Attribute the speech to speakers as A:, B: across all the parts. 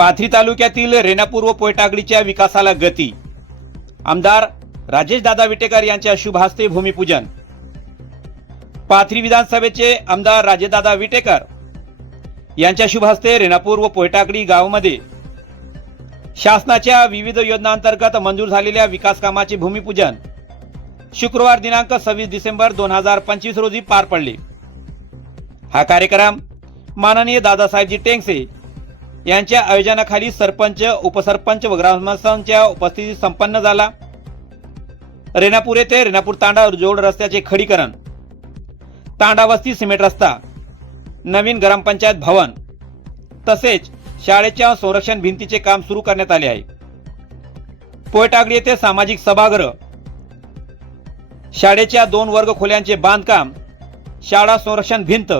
A: पाथरी तालुक्यातील रेणापूर व पोयटागडीच्या विकासाला गती. आमदार राजेश दादा विटेकर यांच्या शुभ हस्ते भूमिपूजन. पाथरी विधानसभेचे आमदार राजेदादा विटेकर यांच्या शुभ हस्ते रेणापूर व पोयटागडी गावामध्ये शासनाच्या विविध योजनांतर्गत मंजूर झालेल्या विकास कामाचे भूमिपूजन शुक्रवार दिनांक सव्वीस डिसेंबर दोन हजार पंचवीस रोजी पार पडले. हा कार्यक्रम माननीय दादासाहेबजी टेंगसे यांच्या आयोजनाखाली सरपंच उपसरपंच व ग्रामस्थांच्या उपस्थितीत संपन्न झाला. रेणापूर येथे रेणापूर तांडा जोड रस्त्याचे खडीकरण. तांडा वस्ती सिमेंट रस्ता. नवीन ग्रामपंचायत भवन. तसेच शाळेच्या संरक्षण भिंतीचे काम सुरू करण्यात आले आहे. पोयटागडी येथे सामाजिक सभागृह. शाळेच्या दोन वर्ग खोल्यांचे बांधकाम शाळा संरक्षण भिंत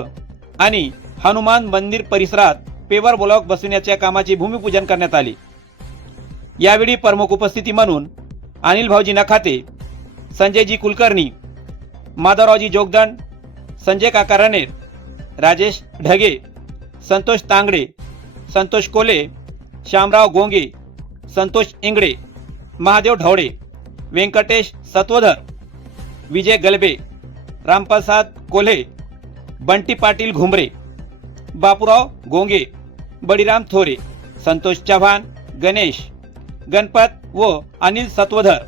A: आणि हनुमान मंदिर परिसरात पेवर ब्लॉक बसविण्याच्या कामाचे भूमिपूजन करण्यात आले. यावेळी प्रमुख उपस्थिती म्हणून अनिल भाऊजी नखाते संजयजी कुलकर्णी माधवरावजी जोगदंड संजय काका राजेश ढगे संतोष तांगडे संतोष कोले श्यामराव गोंगे संतोष इंगडे महादेव ढवळे व्यंकटेश सत्वधर विजय गलबे रामप्रसाद कोल्हे बंटी पाटील घुमरे बापूराव गोंगे बळीराम थोरे संतोष चव्हाण गणेश गणपत व अनिल सत्वधर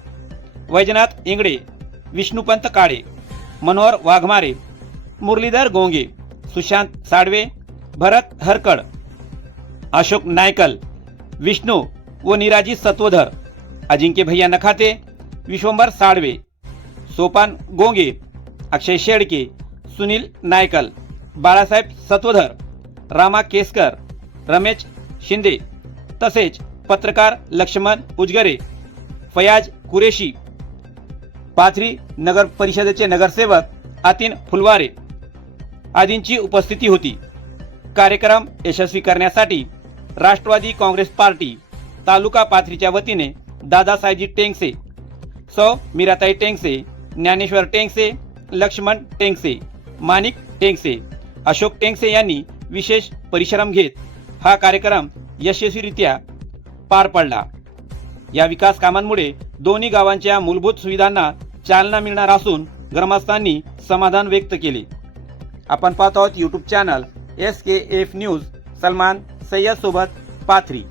A: वैजनाथ इंगडे विष्णुपंत काळे मनोहर वाघमारे मुरलीधर गोंगे सुशांत साडवे भरत हरकड अशोक नायकल विष्णू व निराजी सत्वधर अजिंक्य भैया नखाते विश्वंभर साळवे सोपान गोंगे अक्षय शेडके सुनील नायकल बाळासाहेब सत्वधर रामा केसकर रमेश शिंदे तसेच पत्रकार लक्ष्मण उजगरे फयाज कुरेशी पाथरी नगर परिषदेचे नगरसेवक आतीन फुलवारे आदींची उपस्थिती होती. कार्यक्रम यशस्वी करण्यासाठी राष्ट्रवादी काँग्रेस पार्टी तालुका पाथरीच्या वतीने दादासाहेबजी टेंगसे सौ मीराताई टेंगसे ज्ञानेश्वर टेंगसे लक्ष्मण टेंगसे माणिक टेंगसे अशोक टेंगसे यांनी विशेष परिश्रम घेत हा कार्यक्रम यशस्वीरित्या पार पडला. या विकास कामांमुळे दोन्ही गावांच्या मूलभूत सुविधांना चालना मिळणार असून ग्रामस्थांनी समाधान व्यक्त केले. आपण पाहत आहोत YouTube channel S K F news Salman Sayyad सोबत पाथरी.